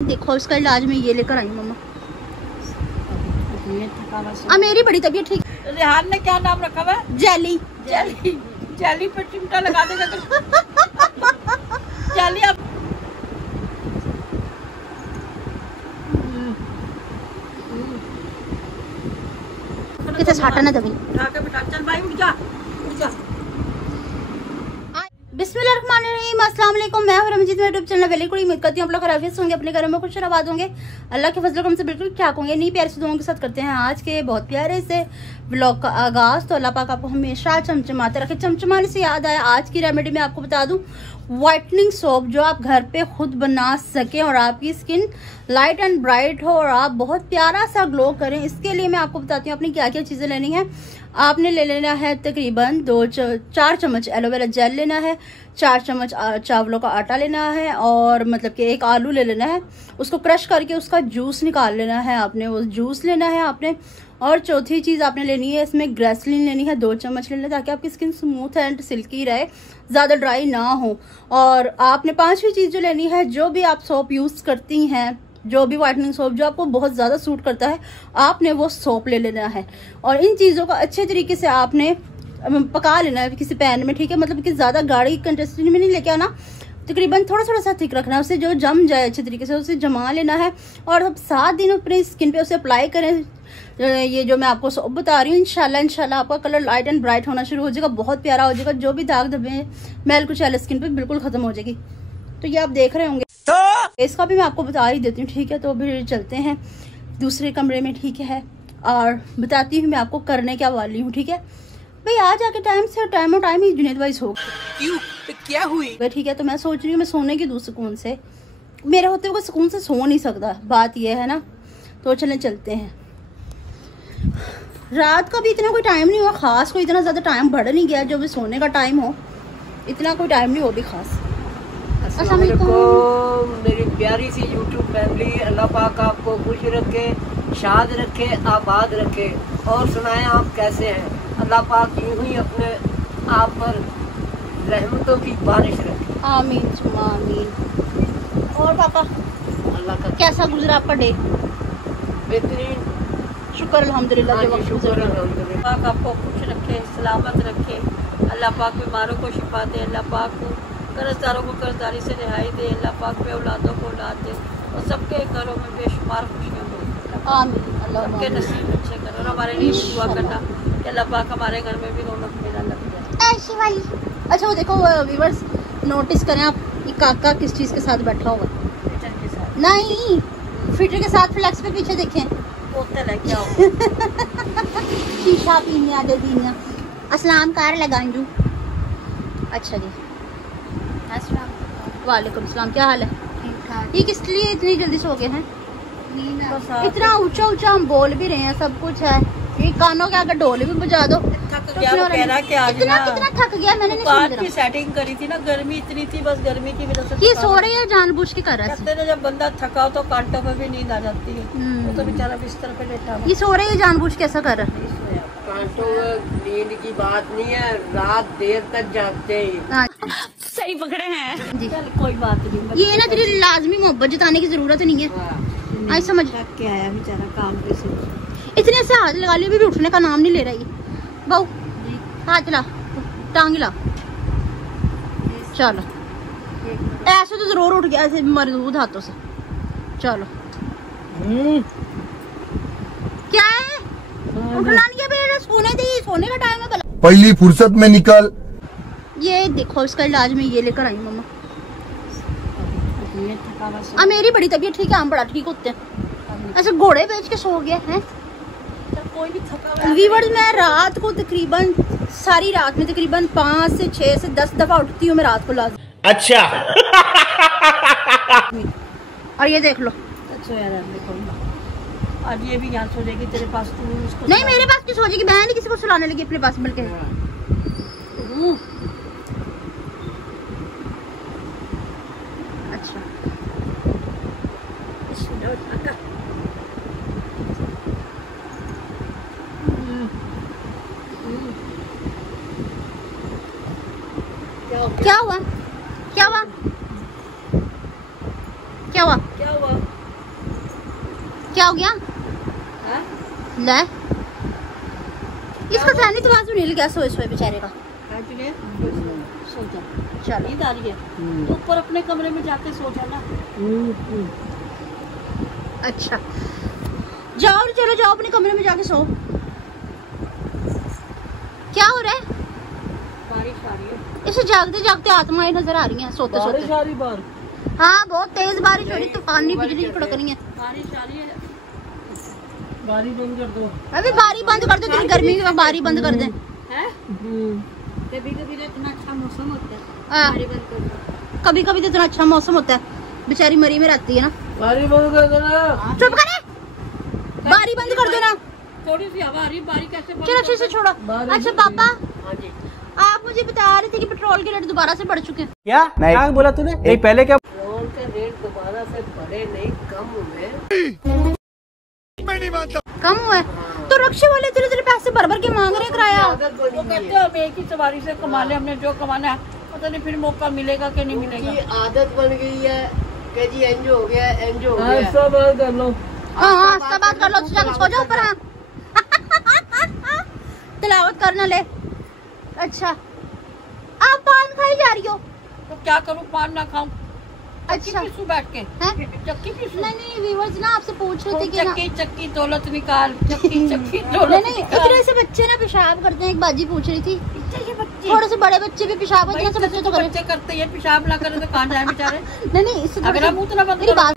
देखो इसका इलाज में ये लेकर आई मम्मा। मेरी बड़ी तबीयत ठीक। रेहान ने क्या नाम रखा हुआ? जेली। जेली जेली पे चिमटा लगा देगा तो जेली अब किसे छाटा ना दबी। उठा के बिठा, चल भाई उठ जा उठ जा। बिस्मिल्लाहिर्रहमानिर्रहीम, अस्सलाम वालेकुम। मैं हूं रमजीत, मेरे यूट्यूब चैनल वेली कुड़ी। उम्मीद करती हूं आप लोग खैरियत होंगे, अपने घरों में खुश आबाद होंगे, अल्लाह के फजल से बिल्कुल ठीक होंगे। नहीं प्यारे से दुआओं के साथ करते हैं आज के बहुत प्यारे से व्लॉग का आगाज। तो अल्लाह पाक आपको हमेशा चमचमाते रखे। चमचमाने से याद आया, आज की रेमेडी में आपको बता दूं व्हाइटनिंग सोप जो आप घर पे खुद बना सकें और आपकी स्किन लाइट एंड ब्राइट हो और आप बहुत प्यारा सा ग्लो करें। इसके लिए मैं आपको बताती हूँ आपने क्या क्या चीजें लेनी है। आपने ले लेना है तकरीबन 4 चम्मच एलोवेरा जेल लेना है, 4 चम्मच चावलों का आटा लेना है और मतलब कि 1 आलू ले लेना है, उसको क्रश करके उसका जूस निकाल लेना है आपने, वो जूस लेना है आपने। और चौथी चीज आपने लेनी है, इसमें ग्रेसलिन लेनी है 2 चम्मच लेना है, ताकि आपकी स्किन स्मूथ एंड सिल्की रहे, ज्यादा ड्राई ना हो। और आपने 5वीं चीज जो लेनी है, जो भी आप सोप यूज करती हैं, जो भी व्हाइटनिंग सोप जो आपको बहुत ज्यादा सूट करता है, आपने वो सोप ले लेना है। और इन चीजों को अच्छे तरीके से आपने पका लेना है किसी पैन में, ठीक है। मतलब कि ज्यादा गाढ़ी कंसिस्टेंसी में नहीं लेके आना, तकरीबन थोड़ा थोड़ा सा थिक रखना है, उसे जो जम जाए अच्छे तरीके से उसे जमा लेना है। और अब 7 दिन अपने स्किन पे उसे अप्लाई करें। ये जो मैं आपको सोप बता रही हूँ, इंशाल्लाह आपका कलर लाइट एंड ब्राइट होना शुरू हो जाएगा, बहुत प्यारा हो जाएगा। जो भी दाग धब्बे मैल कुछ स्किन पे बिल्कुल खत्म हो जाएगी। तो ये आप देख रहे होंगे, तो इसका भी मैं आपको बता ही देती हूँ, ठीक है। तो फिर चलते हैं दूसरे कमरे में, ठीक है, और बताती हूँ मैं आपको करने क्या वाली हूँ, ठीक है भाई। आज आके टाइम ही जुनेद भाई सो क्यों तो क्या हुई, ठीक है। तो मैं सोच रही हूँ मैं सोने की दूँ सुकून से, मेरे होते हुए सुकून से सो नहीं सकता, बात ये है ना। तो चलते हैं। रात का भी इतना कोई टाइम नहीं हुआ खास, कोई इतना ज्यादा टाइम बढ़ नहीं गया जो भी सोने का टाइम हो, इतना कोई टाइम नहीं हो भी खास। अस्सलाम वालेकुम मेरी प्यारी सी यूट्यूब फैमिली, अल्लाह पाक आपको खुश रखे, शाद रखे, आबाद रखे। और सुनाएं आप कैसे हैं? अल्लाह पाक यूं ही अपने आप पर रहमतों की बारिश रखे, आमीन सुम्मा आमीन। और पापा अल्लाह का कैसा गुजरा आपका डे? बेहतरीन, शुक्र अल्हम्दुलिल्लाह। पाक आपको खुश रखे, सलामत रखे। अल्लाह पाक बीमारों को शिफा दे, अल्लाह पाक को कर्जदारों को कर्जदारी से रिहाई दे, अल्लाह पाक पे औलादों को औलाद दे और सबके घरों में बेशुमार खुशियाँ दे। आमीन। सबके नसीब अच्छे करो। और हमारे लिए दुआ करना कि अल्लाह पाक हमारे घर में भी रौनक मेला लग जाए। ऐसी वाली। अच्छा वो देखो व्यूअर्स, नोटिस करें आप, ये काका किस चीज के साथ बैठा हुआ? फिल्टर के साथ नहीं, फिल्टर के साथ फ्लेक्स पे पीछे देखें, बोतल है क्या शीशा पीने आदे दीनिया। अस्सलाम कार लगांजू। अच्छा जी, वालेकुम सलाम, क्या हाल है? ये किस लिए इतनी जल्दी सो गए हैं? इतना ऊंचा ऊंचा हम बोल भी रहे हैं, सब कुछ है, ये कानों के आगे ढोल भी बजा दो। कितना थक गया मैंने कार की सेटिंग करी थी ना, गर्मी इतनी थी, बस गर्मी की वजह से ये सो रही है जानबूझ के कर रहा है। जब बंदा थका हो तो कांटों पे भी नींद आ जाती है, वो तो बेचारा बिस्तर पे लेटा। ये सो रही है जानबूझ के ऐसा कर रहा है। कांटों में नींद की बात नहीं है, रात देर तक जागते हैं। सही पकड़े हैं जी, कोई बात नहीं। ये ना तेरी लाजमी मोहब्बत जताने की जरूरत नहीं है, आई समझ के आया बेचारा काम पे से, इतने से हाथ लगा लिया, भी उठने का नाम नहीं ले रही। बहू हाथ ला, टांग ला, चलो। ऐसे तो जरूर उठ गया, ऐसे मजबूत हाथों से। चलो क्या है, उठना नहीं है बेटा, सोने दे, सोने का टाइम है। पहली फुर्सत में निकल। ये देखो इसका इलाज में ये लेकर आई मम्मा। मेरी बड़ी तबीयत ठीक है, हम बड़ा ठीक होते हैं। ऐसे घोड़े बेच के सो गया है। कोई भी थका व्यूअर्स, मैं रात को तकरीबन सारी रात में तकरीबन 5 से 6 से 10 दफा उठती हूँ मैं रात को लाजमी। अच्छा और ये देख लो। अच्छा यार देखो, आज ये भी यहाँ सो जाएगी तेरे पास, तू उसको नहीं मेरे पास किस हो जाएगी, मैं नहीं किसी को सुलाने लगी अपने पास, बल्कि अच्छा क्या हुआ, क्या हुआ, क्या हुआ? क्या हुआ? क्या हो गया? ले इसका ध्यान तो बाजू नील गया सोए सोए बेचारे का। चल नींद आ रही है तो ऊपर अपने कमरे में जाके सो जाना। अच्छा जाओ, चलो जाओ अपने कमरे में जाके सो। क्या हो रहा है? बारिश आ रही है। इसे जागते जागते आत्माएं नजर आ रही हैं सोते सोते। बारिश आ रही बाहर। हाँ बहुत तेज बारिश हो रही, तूफानी बिजली कड़क रही है। बारिश आ रही है। बारी बंद कर दो। अभी बारी बंद कर दो, तेरी गर्मी में बारी बंद कर दे। कभी कभी इतना अच्छा मौसम होता है। बारी बंद कर दो। कभी कभी तो इतना अच्छा मौसम होता है, बेचारी मरी में रहती है ना। बारी बंद कर देना। चुप करे, बारी बंद कर देना। थोड़ी सी हवा आ रही, बारी कैसे बंद? चलो अच्छे से छोड़ो। अच्छा पापा, हाँ जी, आप मुझे बता रहे थे कि पेट्रोल के रेट दोबारा से बढ़ चुके हैं। क्या क्या बोला तूने? नहीं पहले क्या? पेट्रोल के रेट दोबारा से बढ़े नहीं, कम हुए। कम हुआ है तो रिक्शे वाले तेरे तेरे पैसे भर भर के मांग रहे हैं किराया। वो कहते हैं हम एक ही सवारी से कमा ले, हमने जो कमाना है पता नहीं फिर मौका मिलेगा कि नहीं मिलेगा। की आदत बन गई है कि जी इंज हो गया, इंज हो गया। सब बात कर लो। हाँ सब बात कर लो, तो जाकर सो जाओ ऊपर। हाँ तिलावत करना ले। अच्छा आप पान खाई जा रही हो? तो क्या करूँ, पान ना खाऊं? अच्छा पीसू बैठ के हैं? चक्की पीसू। नहीं व्यूअर्स ना आपसे पूछ रहे थे कि ना, चक्की चक्की दौलत निकाल, चक्की चक्की दौलत नहीं निकाल। इतने से बच्चे ना पेशाब करते हैं। एक बाजी पूछ रही थी, ये बच्चे थोड़े से बड़े बच्चे भी पेशाब करते हैं, बच्चे तो करें। बच्चे करते हैं पेशाब ना करे तो कहाँ जाए बेचारे। नहीं इससे अगर हम मुंह तो ना बंद मेरी करो। बात,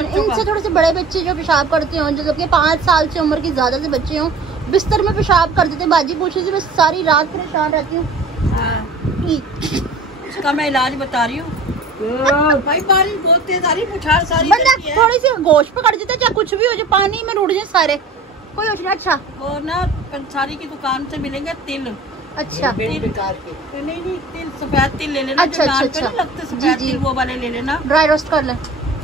इनसे थोड़े से बड़े बच्चे जो पेशाब करते हो, जो कि 5 साल से उम्र के ज्यादा से बच्चे हो, बिस्तर में पेशाब कर देते। बाजी पूछ रही थी, बस सारी रात परेशान रहती हूँ। उसका मैं इलाज बता रही हूँ। भाई बारिश बहुत तेज आ रही, बुछार सारी बंदा रहती है। थोड़ी सी गोश्त पकड़ देता, चाहे कुछ भी हो जाए, पानी में रुड़ जाए सारे, कोई कुछ नहीं। अच्छा वो ना पंसारी की दुकान से मिलेंगे तिल। अच्छा बिन बेकार के। नहीं तिल, सफेद तिल ले लेना। अच्छा, जो नान अच्छा, पे नहीं लगते जी, सफेद जी। तिल, वो वाले ले लेना। ड्राई रोस्ट कर ले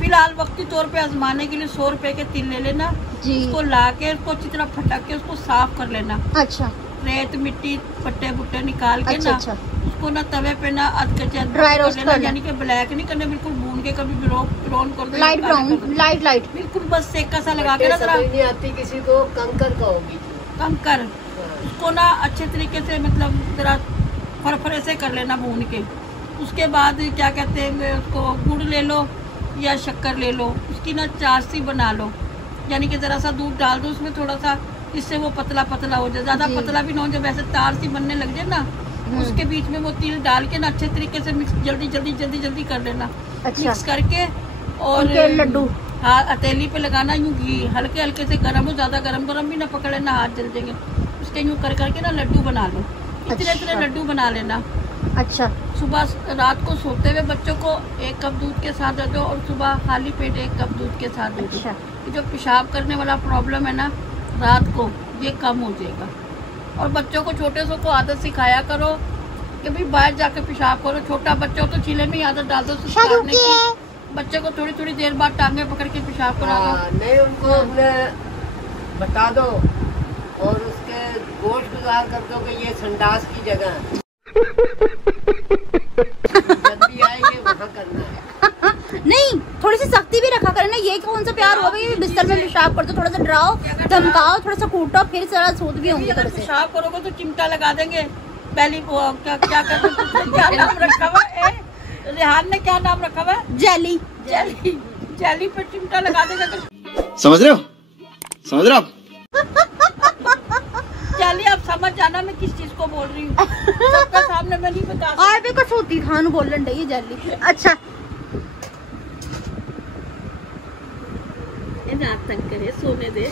फिलहाल वक्ती तौर पे आजमाने के लिए 100 रुपए के तिल ले लेना। जी। उसको ला के उसको अच्छी तरह फटक के उसको साफ कर लेना। अच्छा रेत मिट्टी पट्टे बुट्टे निकाल के अच्छा ना अच्छा उसको ना तवे पे ना ड्राई रोस्ट कर लेना। यानी कि ब्लैक नहीं करना, बिल्कुल भून के कभी ब्राउन कर दो, लाइट ब्राउन, लाइट बिल्कुल बस सेका सा लगा के ना जरा समझ नहीं आती किसी को, कंकर का होगी। कम कर उसको ना अच्छे तरीके से, मतलब जरा फरफरे से कर लेना भून के। उसके बाद क्या कहते हैं, उसको गुड़ ले लो या शक्कर ले लो, उसकी ना चाशनी बना लो, यानी कि जरा सा दूध डाल दो उसमें थोड़ा सा, इससे वो पतला पतला हो जाए। ज्यादा पतला भी ना हो, जब वैसे तार सी बनने लग जाए ना, उसके बीच में वो तिल डाल के ना अच्छे तरीके से मिक्स जल्दी कर लेना। अच्छा मिक्स करके और लड्डू हाँ हथेली पे लगाना, यूं घी हल्के हल्के से गर्म हो, ज्यादा गरम भी ना पकड़े ना हाथ जल जाएंगे। उसके यूं कर करके ना लड्डू बना लो, इतने इतने लड्डू बना लेना। अच्छा सुबह रात को सोते हुए बच्चों को 1 कप दूध के साथ दे दो और सुबह खाली पेट 1 कप दूध के साथ दे दो। अच्छा जो पेशाब करने वाला प्रॉब्लम है ना रात को, ये कम हो जाएगा। और बच्चों को, छोटे से को आदत सिखाया करो कि भाई बाहर जाके पेशाब करो। छोटा बच्चा हो तो चीले में ही आदत डाल दो सुखाने की। बच्चे को थोड़ी थोड़ी देर बाद टांगे पकड़ के पेशाब करा दो। नहीं उनको अपने बता दो और उसके गोश गुजार कर दो कि ये संडास की जगह है। जब भी आएंगे वहाँ करना है। नहीं थोड़ी सी सख्ती भी रखा करे ना, ये कौन सा प्यार होगा कि बिस्तर में पेशाब कर दो। थोड़ा सा डराओ, धमकाओ, थोड़ा सा कूटो, फिर जरा सूद भी होंगे थोड़े से। पेशाब करोगे तो चिमटा लगा देंगे। पहली क्या क्या करते, क्या नाम रखा हुआ है रेहान ने, क्या नाम रखा हुआ है? जेली जेली पे चिमटा लगा देगा तो समझ रहे हो आप? जेली आप समझ जाना मैं किस चीज को बोल रही हूँ। सबके सामने मैं नहीं बता सकती। आए पे कसौती खान बोलन डई जेली। अच्छा रात तक करे, सोने दे।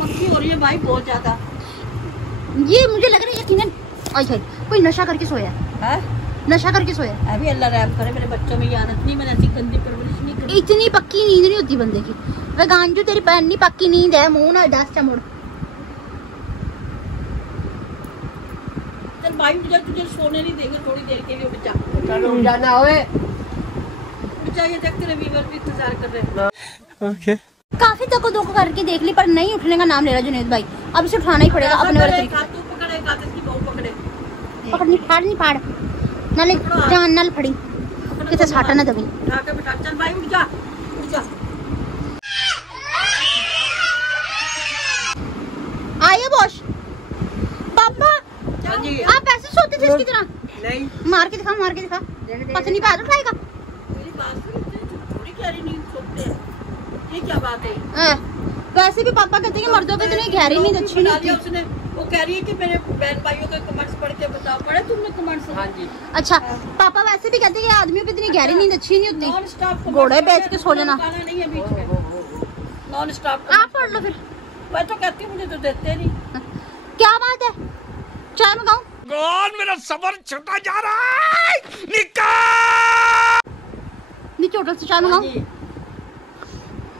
मक्खी हो रही है भाई बहुत ज्यादा। ये मुझे लग रहा है यकीनन कोई नशा करके सोया है। नशा करके सोया। अभी अल्लाह रहम करे, मेरे बच्चों में ये आदत नहीं, मैंने ऐसी गंदी परवरिश नहीं करी। इतनी पक्की नींद नहीं होती बंदे की। वे गांजू तेरी पहन नहीं पक्की नींद है, मुंह ना दस चमड़। चल भाई तुझे सोने नहीं देंगे थोड़ी देर के लिए, बच्चा चलो जाना होए। बच्चा ये देख तेरे व्यूअर भी इंतजार कर रहे हैं। ओके काफी तक दो करके देख ली पर नहीं उठने का नाम ले रहा जुनेद भाई। अब इसे उठाना ही पड़ेगा अपने वाले तरीके। तू पकड़े, इसकी बहू पकड़े। फाड़ नहीं फाड़ नाले जान नाल फड़ी किसे साटा ना दबी उठा के बिठा चल भाई उठ जा उठ जा आइए बॉस पापा हाँ जी। आप ऐसे सोते थे इसकी तरह नहीं, मार के दिखा पत्नी पे हाथ उठाएगा मेरी बात सुन थोड़ी गहरी नींद सोते हैं ये क्या बात है वैसे भी पापा कहते हैं कि मर्दों पे इतनी गहरी नींद अच्छी नहीं होती उसने वो कह रही है कि मेरे बहन भाइयों के कमेंट्स पढ़ के बताओ पढ़े तुमने कमेंट्स हाँ जी। अच्छा पापा वैसे भी कहते हैं कि आदमियों पे इतनी गहरी नींद अच्छी नहीं नॉन होती स्टॉप घोड़े बेच के सो जाना नहीं है बीच में नॉन स्टॉप आप पढ़ लो फिर मैं तो कहती हूँ मुझे तो देते नहीं क्या बात है चाय मंगाऊं कौन मेरा सबर छूटा जा रहा है निकाल नीचे होटल से चाय हाँ मंगाऊं जी।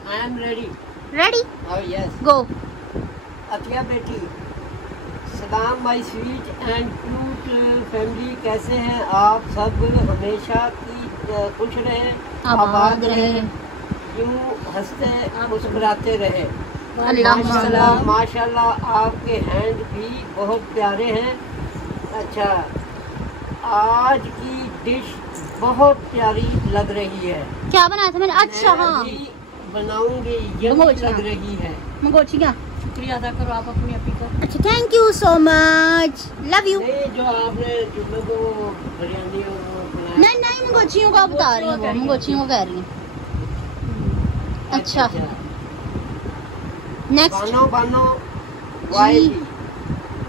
I am ready. Ready Oh yes. गो अतिया बेटी, सलाम my sweet and cute family, कैसे हैं आप सब? हमेशा की खुश रहे, आबाद रहे, यूं हंसते मुस्कुराते रहे। अल्लाह माशाल्लाह माशाल्लाह आपके हैंड भी बहुत प्यारे हैं। अच्छा, आज की डिश बहुत प्यारी लग रही है। क्या बनाया था मैंने अच्छा मैं हाँ भी बनाऊंगी, यम्मी मंगोचिया। लग रही है। मंगोचिया शुक्रिया अदा करो आप अपनी अपी का अच्छा thank you so much love you नहीं, जो आपने जुम्मे को बिरयानी और वो बनाया। नहीं नहीं मंगोचियों का बता रही हूँ वो मंगोचियों को कह रही हूँ अच्छा नेक्स्ट बानो बानो वाह जी। जी,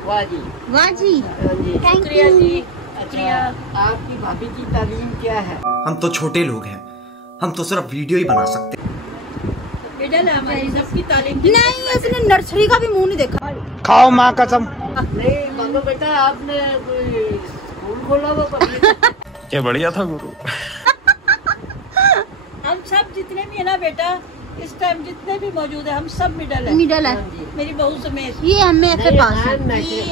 वाह जी, वाह जी हाँ जी। थैंक शुक्रिया यू जी अच्छा, शुक्रिया आपकी भाभी की तालीम क्या है? हम तो छोटे लोग हैं, हम तो सिर्फ वीडियो ही बना सकते हैं। मिडल है हमारी सबकी तालीम नहीं इसने नर्सरी का भी मुंह नहीं देखा खाओ माँ कसम। नहीं बानो बेटा, आपने कोई स्कूल खोला हुआ पब्लिक? क्या बढ़िया था गुरु। हम सब जितने भी है ना बेटा इस टाइम जितने भी मौजूद है हम सब मिडल है मिडल है हाँ जी। मेरी बहू समेत ये हमें ऐसे नहीं, पास है मैं मैट्रिक,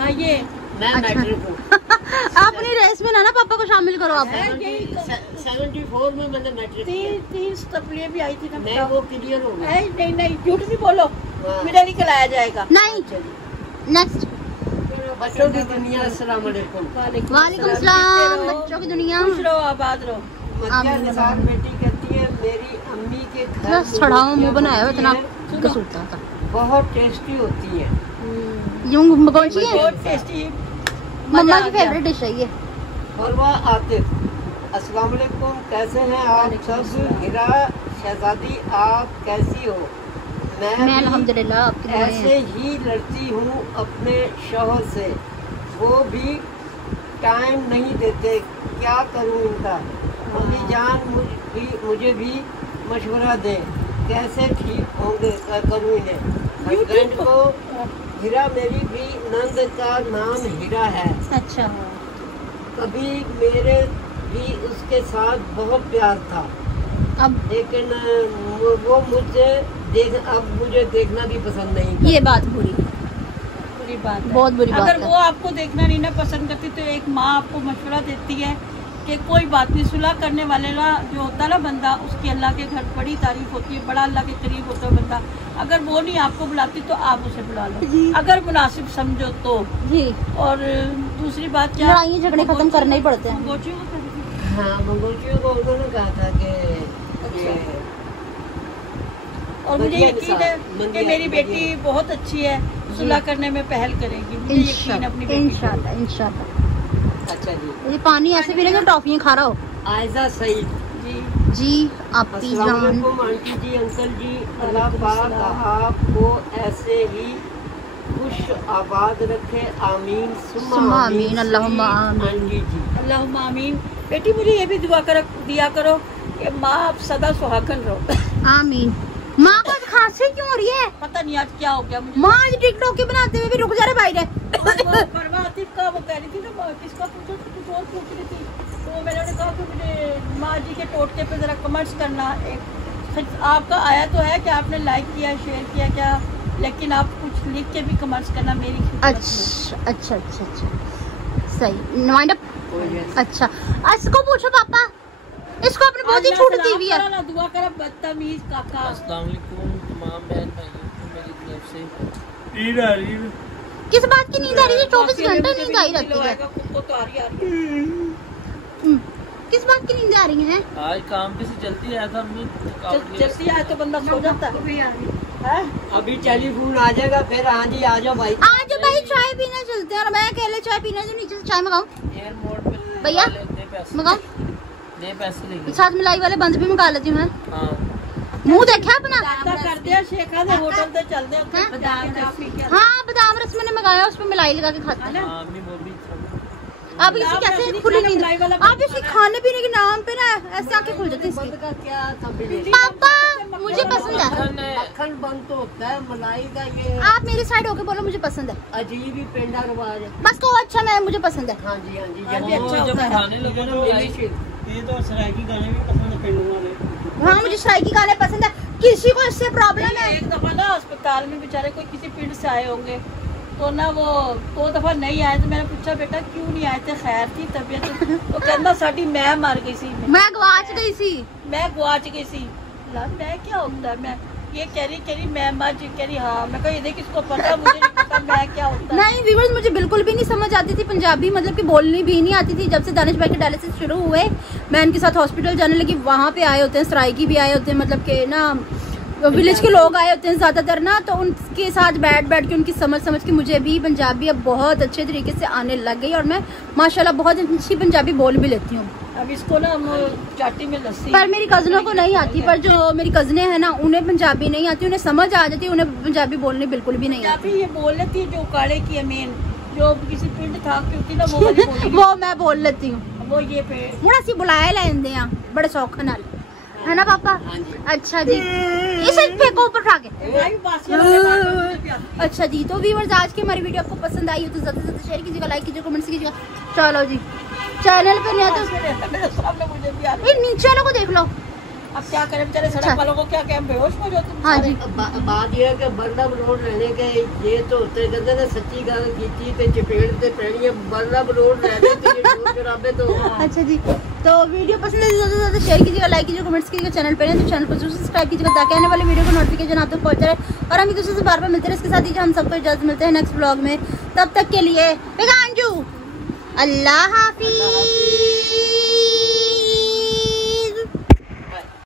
हाँ ये मैं अच्छा। मैट्रिक हूँ। अपनी रेस में ना पापा को शामिल करो आप 74 में मैंने मैट्रिक किया। तीन तपलियाँ भी आई थी ना मैं वो क्लियर हो गया। नहीं नहीं झूठ भी बोलो हाँ। मिडल ही खिलाया जाएगा नहीं नेक्स्ट बच्चों की दुनिया, अस्सलाम वालेकुम। वालेकुम सलाम बच्चों की दुनिया खुश रहो आबाद रहो मतिया निसार बेटी कहती है मेरी अम्मी के घर बस छड़ाओ मुंह बनाया हुआ इतना मुर्गियाँ कसूरता था बहुत टेस्टी होती हैं। यूं मंगोची है बहुत टेस्टी मम्मा की फेवरेट डिश है ये फरवा आतिफ, अस्सलाम वालेकुम, कैसे हैं आप सब? हिरा शहजादी, आप कैसी हो? मैं भी अल्हम्दुलिल्लाह आपकी दुआ है। ऐसे ही लड़ती हूँ अपने शौहर से, वो भी टाइम नहीं देते, क्या करूँ इनका? मम्मी जान मुझे भी मशवरा दें, कैसे ठीक होंगे करूँ इन्हें? हस्बैंड को हीरा, मेरी भी नंद का नाम हीरा है। अच्छा कभी मेरे भी उसके साथ बहुत प्यार था, अब लेकिन वो अब मुझे देखना भी पसंद नहीं था। ये बात बुरी बुरी बात है। बहुत बुरी बात अगर है। वो आपको देखना नहीं ना पसंद करती तो एक माँ आपको मशवरा देती है कि कोई बात नहीं, सुलह करने वाले ना जो होता है ना बंदा, उसकी अल्लाह के घर बड़ी तारीफ होती है, बड़ा अल्लाह के करीब होता है बंदा। अगर वो नहीं आपको बुलाती तो आप उसे बुला लो अगर मुनासिब समझो तो। जी और दूसरी बात क्या, लड़ाई झगड़े खत्म करने ही पड़ते हैं। मंगोचियों को कहती थी। हाँ, मंगोचियों को उन्होंने कहा था कि और मुझे मंदिया यकीन निसार, है कि मंदिया, मेरी बेटी मंदिया। बहुत अच्छी है, सुलह करने में पहल करेगी, मुझे यकीन है अपनी बेटी पे। इंशाल्लाह इंशाल्लाह अच्छा जी। ये पानी ऐसे पी लेंगे टॉफियाँ खा रहा हो आयजा सईद, जी जी आपी अस्सलाम जान वालेकुम आंटी जी, अंकल जी, अल्लाह पाक आपको ऐसे ही खुश आबाद रखे, आमीन सुम्मा आमीन, अल्लाहुम्मा आमीन। आंटी जी। अल्लाहुम्मा आमीन। बेटी मुझे ये भी दुआ दिया करो कि माँ आप सदा सुहागन रहो। आमीन। माँ को आज खांसी क्यों हो रही है? पता नहीं आज क्या हो गया मुझे। माँ आज टिकटॉक के बनाते हुए भी रुक जा रहे भाई रे। वो फरवा आतिफ का वो कह रही थी ना, किसका पूछो तो कुछ और पूछ रही थी, तो मैंने उन्हें कहा कि मुझे माँ जी के टोटके पे जरा कमेंट्स करना। एक आपका आया तो है कि आपने लाइक किया शेयर किया क्या, लेकिन आप कुछ लिख के भी कमेंट्स करना मेरी खिदमत में। अच्छा अच्छा अच्छा अच्छा सही नुमाइंदा। Oh, yes. अच्छा इसको पूछो पापा, इसको अपनी बहुत ही छूट दी हुई है। ना दुआ करा बदतमीज काका। अस्सलाम वालेकुम तमाम बहन भाइयों को मेरी तरफ से किस बात की नींद आ रही है? 24 घंटे नींद आई रहती है। किस बात की नींद आ रही है? आज काम पे से जल्दी आया था, जल्दी आया तो बंदा सो जाता है। अभी टेलीफोन आ जाएगा फिर। हाँ जी आ जाओ भाई, आ जाओ भाई, चाय पीने चलते हैं। और मैं अकेले चाय पीने जो नीचे से चाय मंगाऊं एयरपोर्ट पे भैया? मंगाऊं? दे पैसे लेके। साथ मिलाई वाले बंद भी मंगा लेती हूँ मैं। हाँ मुंह देखा अपना? कर दिया शेखा ने होटल पे चल दे। हाँ बादाम रस मैंने मंगाया, उसमें मलाई लगा के खाते हैं। हाँ अम्मी वो भी अब इसी कैसे खुली नींद? अब इसी खाने पीने के नाम पे ना ऐसे आंखें खुल जाती है का क्या था बिल्कुल। पापा मुझे पसंद है। मक्खन बंद तो होता है, मलाई का ये आप मेरी साइड होके बोलो मुझे पसंद है। अजीब ही पेंडा रवाज है। बस को अच्छा मैं मुझे पसंद है। हाँ जी हाँ जी, ये भी अच्छा जब होता है। खाने लगे ना ये तो सरायकी गाने भी पसंद है पेंडू वाले। हाँ मुझे सराइकी गाने पसंद है। किसी को इससे प्रॉब्लम है? एक दफा ना अस्पताल में बेचारे कोई किसी पिंड से आए होंगे, तो ना वो 2 दफा नहीं आए। तो मैंने पूछा बेटा क्यों नहीं आए थे, खैर थी तबीयत? तो कहना साड़ी मैं मर गई सी, मैं गवाच गई सी। मैं गुआच गई सी। ला मैं क्या होता है? मैं ये कह रही मैं मर जी, कह रही हाँ। मैं कहा ये देख इसको पता, मुझे नहीं पता मैं क्या होता है। नहीं व्यूअर्स, मुझे बिल्कुल भी नहीं समझ आती थी पंजाबी, मतलब कि बोलनी भी नहीं आती थी। जब से दानिश भाई के डायलिसिस शुरू हुए मैं इनके साथ हॉस्पिटल जाने लगी। वहाँ पे आए होते हैं सराइकी भी आए होते हैं, मतलब के ना विलेज के लोग आए होते हैं ज्यादातर ना, तो उनके साथ बैठ के उनकी समझ के मुझे भी पंजाबी अब बहुत अच्छे तरीके से आने लग गई। और मैं माशाल्लाह बहुत अच्छी पंजाबी बोल भी लेती हूँ। अब इसको ना हम चाटी में लस्सी, पर मेरी कजनों को नहीं आती, पर जो मेरी कजनें हैं ना उन्हें पंजाबी नहीं आती, उन्हें समझ आ जाती है, उन्हें पंजाबी बोलने बिल्कुल भी नहीं आती। ये बोल लेती है जो काले की अमीन जो किसी पिंड था क्योंकि ना वो वाली बोली वो मैं बोल लेती हूँ। वो ये पे ਹੁਣ ਅਸੀਂ बुलाया लेंदे हैं बड़े सौख नाल, है ना पापा? अच्छा जी, इसे फेंको ऊपर उठा के। भाई बासिया वाले बात मुझे भी आती अच्छा जी, तो व्यूअर्स आज की हमारी वीडियो आपको पसंद आई हो तो ज्यादा से ज्यादा शेयर कीजिएगा, लाइक कीजिएगा, कमेंट्स कीजिएगा। चलो जी, चैनल पे नहीं आते है। मेरे सामने मुझे भी आती ये नीचे वालों को देख लो। अब क्या करें बेचारे अच्छा। सड़क वालों को क्या कहें, बेहोश हो जाओ तुम हाँ सारे। जी, बात ये है कि बल्लभ रोड रहने के ये तो होते कहते ने सच्ची गल कीती ते चपेड़ ते पैनी है। बल्लभ रोड रहने ते ये जोर जराबे तो अच्छा जी, तो वीडियो पसंद है ज्यादा से ज्यादा शेयर कीजिएगा, लाइक कीजिएगा, कमेंट्स कीजिएगा। चैनल पे नहीं तो चैनल को जरूर सब्सक्राइब कीजिएगा ताकि आने वाली वीडियो को नोटिफिकेशन आप तक पहुंच जाए। और हम एक दूसरे से बार बार मिलते हैं, इसके साथ ही हम सबको इजाजत मिलते हैं नेक्स्ट ब्लॉग में। तब तक के लिए अल्लाह हाफिज।